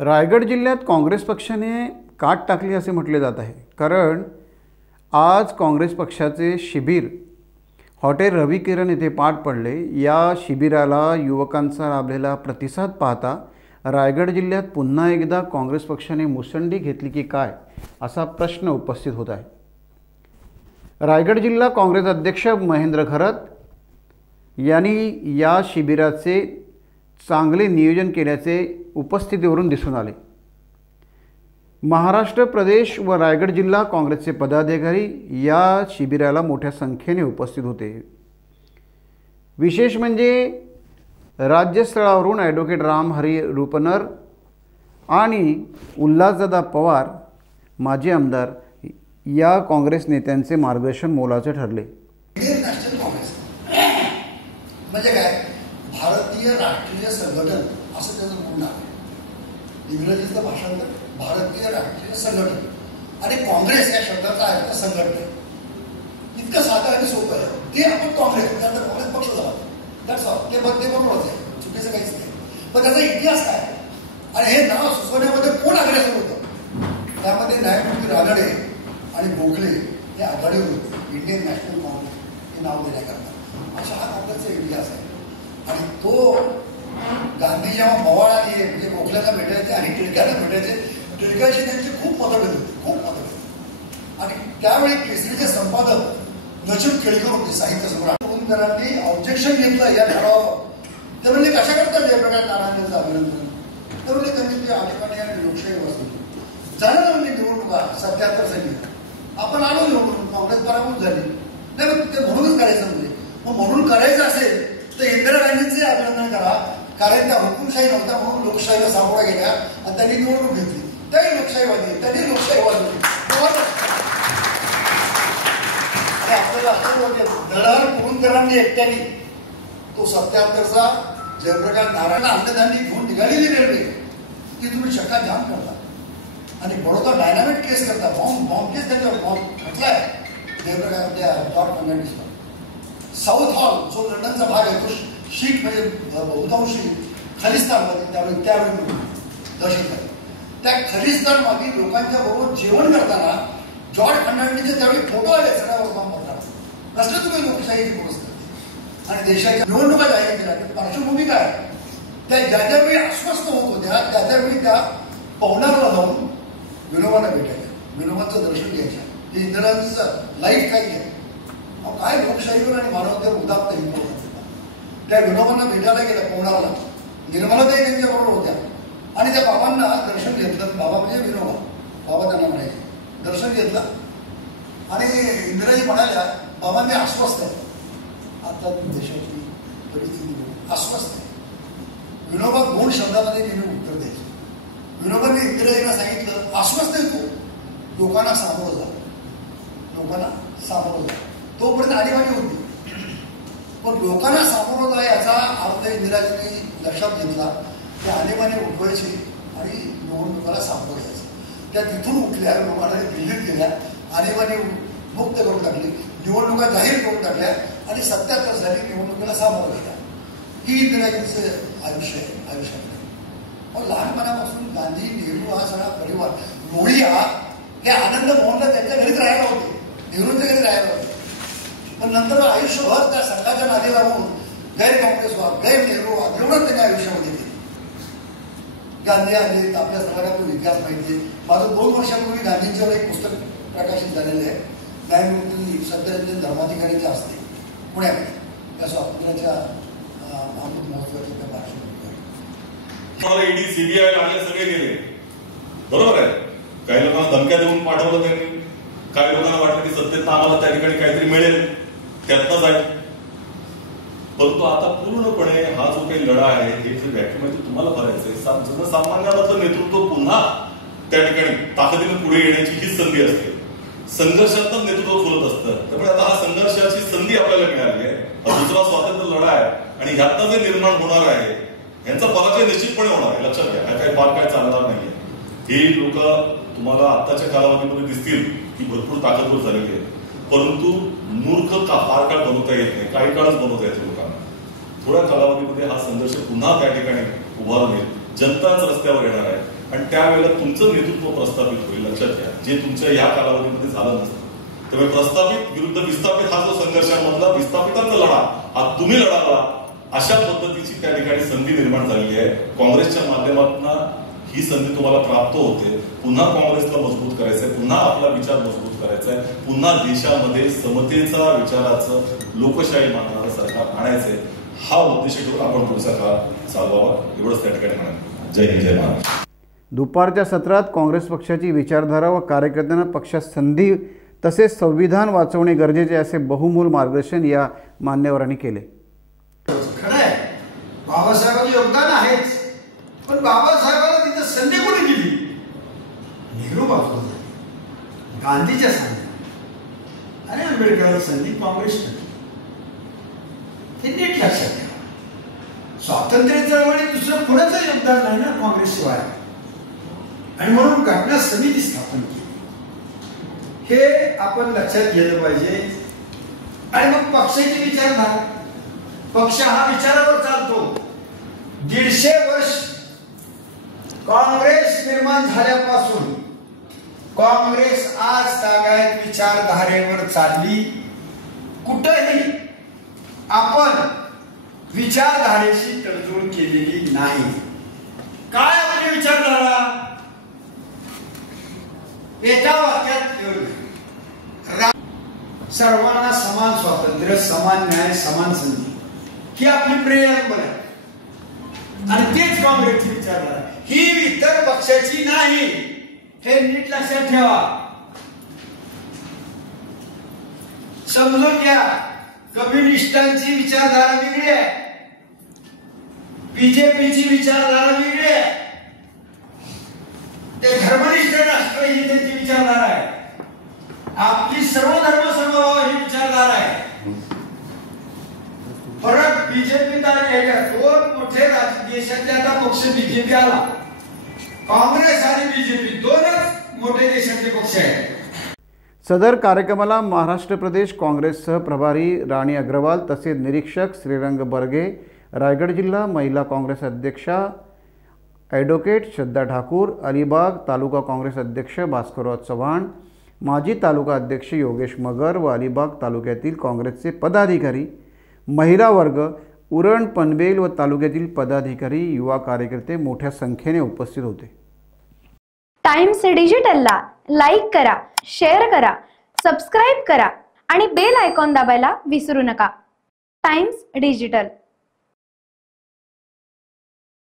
रायगड जिल्ह्यात काँग्रेस पक्षाने काट टाकली असे म्हटले जात आहे। कारण आज काँग्रेस पक्षाचे शिबिर हॉटेल रवी किरण येथे पार पडले। या शिबिराला युवकांचा लाभलेला प्रतिसाद पाहता रायगड जिल्ह्यात पुन्हा एकदा काँग्रेस पक्षाने मुसंडी घेतली की काय असा प्रश्न उपस्थित होत आहे। रायगड जिल्हा काँग्रेस अध्यक्ष महेंद्र घरत यांनी या शिबिराचे चांगले नियोजन केल्याचे उपस्थितीवरून दिसून आले। महाराष्ट्र प्रदेश व रायगड जिल्हा काँग्रेसचे पदाधिकारी या शिबिराला मोठ्या संख्येने उपस्थित होते। विशेष म्हणजे राज्यस्तरावरून ॲडव्होकेट रामहरी रुपनर आणि उल्हासदादा पवार माजी आमदार या काँग्रेस नेत्यांचे मार्गदर्शन मोलाचे ठरले। इंडियन नॅशनल काँग्रेस म्हणजे काय, भारतीय राष्ट्रीय संघटन असं त्याचं पूर्ण आहे। इंग्रजीचं भाषांतर भारतीय राष्ट्रीय संघटन आणि काँग्रेस या शब्दाचा अर्थ संघटना। इतकं साधं आणि सोपं आहे ते आपण काँग्रेस त्यानंतर काँग्रेस पक्ष झाला ते बरोबरच आहे, चुकीचं काहीच नाही। पण त्याचा इतिहास काय आणि हे नाव सुचवण्यामध्ये कोण अग्रेसर होतं, त्यामध्ये न्यायमूर्ती रानडे आणि गोखले हे आघाडीवर होते। इंडियन नॅशनल काँग्रेस हे नाव देण्याकरता अशा हा काँग्रेसचा इतिहास आहे। आणि तो गांधी जेव्हा मवाळाने म्हणजे गोखल्याला भेटायचे आणि टिळक्याला भेटायचे, टिळक्याशी त्यांची खूप मतभेद होती, खूप मतभेद होती। आणि त्यावेळी केसरीचे संपादक नचिब केळकर होते, साहित्य सम्राट मुंदकरांनी ऑब्जेक्शन घेतलं या ठरावावर। ते म्हणजे कशा करता जयप्रकाश नारायणांचं अभिनंदन, ते म्हणजे त्यांनी ते अधिकारी आणि लोकशाही वाचली झालं म्हणजे निवडणुका 77 साली आपण आलो निवडून, काँग्रेस पराभूत झाली नाही, मग ते म्हणूनच करायचं म्हणजे मग म्हणून करायचं असेल तर इंदिरा गांधींचे अभिनंदन करा, कारण त्या हुकुमशाही नव्हत्या म्हणून लोकशाहीला सामोऱ्या गेल्या आणि त्यांनी निवडणूक घेतली, त्याही लोकशाहीवादी त्यांनी लोकशाही वाजवली। आपल्याला दळार कुरुंदकरांनी एकट्याने तो 77चा जयप्रकाश नारायण अंतधांनी घेऊन निघालेली रेल्वे ती तुम्ही शक्का जाम करता आणि बडोदा डायनामिक केस करता, बॉम्ब केस त्यांच्यावर बॉम्ब घटलाय जयप्रकाश त्या जॉर्ज फर्नांडिसला। साऊथ हॉल जो लंडनचा भाग आहे तो शीख म्हणजे बहुतांशी खलिस्तानमध्ये त्यावेळी दहशत झाली। त्या खलिस्तान मागे लोकांच्या बरोबर जेवण करताना जॉर्ज फर्नांडिसचे त्यावेळी फोटो आले सगळ्यावर बॉम्ब पडला। कसलं तुम्ही लोकशाहीची व्यवस्था आणि देशाच्या निवडणुका जाहीर केल्या, पार्श्वभूमी काय, त्या ज्या ज्यावेळी अस्वस्थ होत होत्या त्या त्यावेळी त्या पवनारला जाऊन विनोबांना भेटायच्या, विनोबांचं दर्शन घ्यायच्या, ते इंदिरांचं लाईफ काय घ्या काय लोकशाहीवर आणि मानवतेवर उदात्त हिंदू त्या विनोबांना भेटायला गेल्या पवनारला, निर्मलाताई त्यांच्या बरोबर होत्या आणि त्या बाबांना दर्शन घेतलं। बाबा म्हणजे विनोबा, बाबा त्यांना म्हणायचे, दर्शन घेतलं आणि इंदिराजी म्हणाल्या बाबांनी अस्वस्थ आहे, आता देशाची परिस्थिती अस्वस्थ आहे। विनोबा 2 शब्दामध्ये तिने उत्तर द्यायचे। विनोबांनी इंदिराजींना सांगितलं अस्वस्थ आहे तू, लोकांना सामोरं जा, लोकांना सामोरं जा। तोपर्यंत आणीबाणी होती, पण लोकांना सामोरं जा याचा अर्थ इंदिराजींनी लक्षात घेतला की आणीबाणी उठवायची आणि निवडणुकाला सामोरं जायचं। त्या तिथून उठल्या, लोकांना दिल्लीत गेल्या, आणीबाणी मुक्त करून टाकली, निवडणुका जाहीर करून टाकल्या आणि 77 साली निवडणुकीला सामोरं गेल्या। ही इंदिराजींचं आयुष्य आहे, आयुष्यात लहानपणापासून गांधी नेहरू हा सगळा परिवार, लोहिया हे आनंद मोहनला त्यांच्या घरीच राहायला होते, नेहरूंच्या घरी राहायला होते। पण नंतर आयुष्यभर त्या संघाच्या नादी लागून गैर काँग्रेसवाद, गैर नेहरूवाद एवढंच त्यांच्या आयुष्यामध्ये केले। गांधी आले आपल्या सगळ्या तो इतिहास माहिती। माझं 2 वर्षापूर्वी गांधींच्यावर एक पुस्तक प्रकाशित झालेलं आहे, न्यायमूर्ती सत्यरंजन धर्माधिकारीच्या हस्ते पुण्यामध्ये, त्या स्वातंत्र्याच्या अमृत महोत्सवाच्या त्या पार्श्वभूमीवर ईडी सीबीआय लागले, सगळे गेले, बरोबर आहे। काही लोकांना धमक्या देऊन पाठवलं त्यांनी, काही लोकांना वाटलं की सत्तेत आम्हाला त्या ठिकाणी काहीतरी मिळेल त्यातनं जाईल। परंतु आता पूर्णपणे हा जो काही लढा आहे हे जे व्याख्यामध्ये तुम्हाला भरायचंय, जनसामान्याचं नेतृत्व पुन्हा त्या ठिकाणी ताकदीने पुढे येण्याची ही संधी असते। संघर्षातच नेतृत्व फुलत असतं, त्यामुळे आता हा संघर्षाची संधी आपल्याला मिळाली आहे। हा दुसरा स्वातंत्र्य लढा आहे आणि ह्यातनं जे निर्माण होणार आहे यांचा पराजय निश्चितपणे होणार आहे, लक्षात घ्या। काही फार काय चालणार नाहीये। ही लोक तुम्हाला आत्ताच्या कालावधीमध्ये दिसतील की भरपूर ताकदवर झालेली आहे, परंतु मूर्ख फार काळ बनवता येत नाही, काही काळच बनवता येते लोकांना। थोड्या कालावधीमध्ये हा संघर्ष पुन्हा त्या ठिकाणी उभारून येईल, जनताच रस्त्यावर येणार आहे। आणि त्यावेळेला तुमचं नेतृत्व प्रस्थापित होईल. लक्षात घ्या, जे तुमच्या या कालावधीमध्ये झालं नसतं. त्यामुळे प्रस्थापित विरुद्ध विस्थापित हा जो संघर्षामधला विस्थापितांचा लढा हा तुम्ही लढावा, अशा पद्धतीची त्या ठिकाणी संधी निर्माण झालेली आहे. काँग्रेसच्या माध्यमातून ही संधी तुम्हाला प्राप्त होते. पुन्हा काँग्रेसला मजबूत करायचंय, पुन्हा आपला विचार मजबूत करायचा आहे, पुन्हा देशामध्ये समतेचा विचाराचं लोकशाही मानणारं सरकार आणायचंय. हा उद्देश ठेवून आपण पुढचा काळ चालवावा, एवढंच त्या ठिकाणी म्हणाल. जय हिंद, जय महाराष्ट्र. दुपारच्या सत्रात काँग्रेस पक्षाची विचारधारा व कार्यकर्त्यांना पक्षात संधी तसेच संविधान वाचवणे गरजेचे असे बहुमूल मार्गदर्शन या मान्यवरांनी केले. खरं आहे, बाबासाहेबांचं योगदान आहेच, पण बाबासाहेबांना तिथं संधी कोणी दिली? नेहरू बाबा, गांधीच्या संधी आणि आंबेडकरला संधी काँग्रेसने. हे नीट लक्षात ठेवा. स्वातंत्र्य चळवळीत दुसरं कुणाचं योगदान नाही ना काँग्रेसशिवाय, आणि म्हणून घटना समिती स्थापन केली. हे आपण लक्षात घेतलं पाहिजे. आणि मग पक्षाची विचारधारा, पक्ष हा विचारावर चालतो. 150 वर्ष काँग्रेस निर्माण झाल्यापासून काँग्रेस आज तागायत विचारधारेवर चालली. कुठेही आपण विचारधारेशी तडजोड केलेली नाही. काय आपली विचारधारा? एका वाक्यात सर्वांना समान स्वातंत्र्य, समान न्याय, समान संधी ही आपली प्रेरणा आहे. आणि तेच काँग्रेसची विचारधारा, ही इतर पक्षाची नाही. हे नीट लक्षात ठेवा, समजून घ्या. कम्युनिस्टांची विचारधारा वेगळी आहे, बीजेपीची विचारधारा वेगळी आहे, ते धर्मनिष्ठ राष्ट्र ही त्यांची विचारधारा आहे. आपली सर्व धर्म समभाव ही विचारधारा आहे. फरक बीजेपी दोन मोठे देशातले आता पक्ष बीजेपी आला, काँग्रेस आणि बीजेपी दोनच मोठे देशातले पक्ष आहेत. सदर कार्यक्रमाला महाराष्ट्र प्रदेश काँग्रेससह प्रभारी राणी अग्रवाल तसेच निरीक्षक श्रीरंग बर्गे, रायगड जिल्हा महिला काँग्रेस अध्यक्षा ॲडव्होकेट श्रद्धा ठाकूर, अलिबाग तालुका काँग्रेस अध्यक्ष भास्करराव चव्हाण, माजी तालुका अध्यक्ष योगेश मगर व अलिबाग तालुक्यातील काँग्रेसचे पदाधिकारी, महिला वर्ग, उरण, पनवेल व तालुक्यातील पदाधिकारी, युवा कार्यकर्ते मोठ्या संख्येने उपस्थित होते. टाइम्स डिजिटलला लाईक करा, शेअर करा, सबस्क्राईब करा आणि बेल आयकॉन दाबायला विसरू नका. Times digital.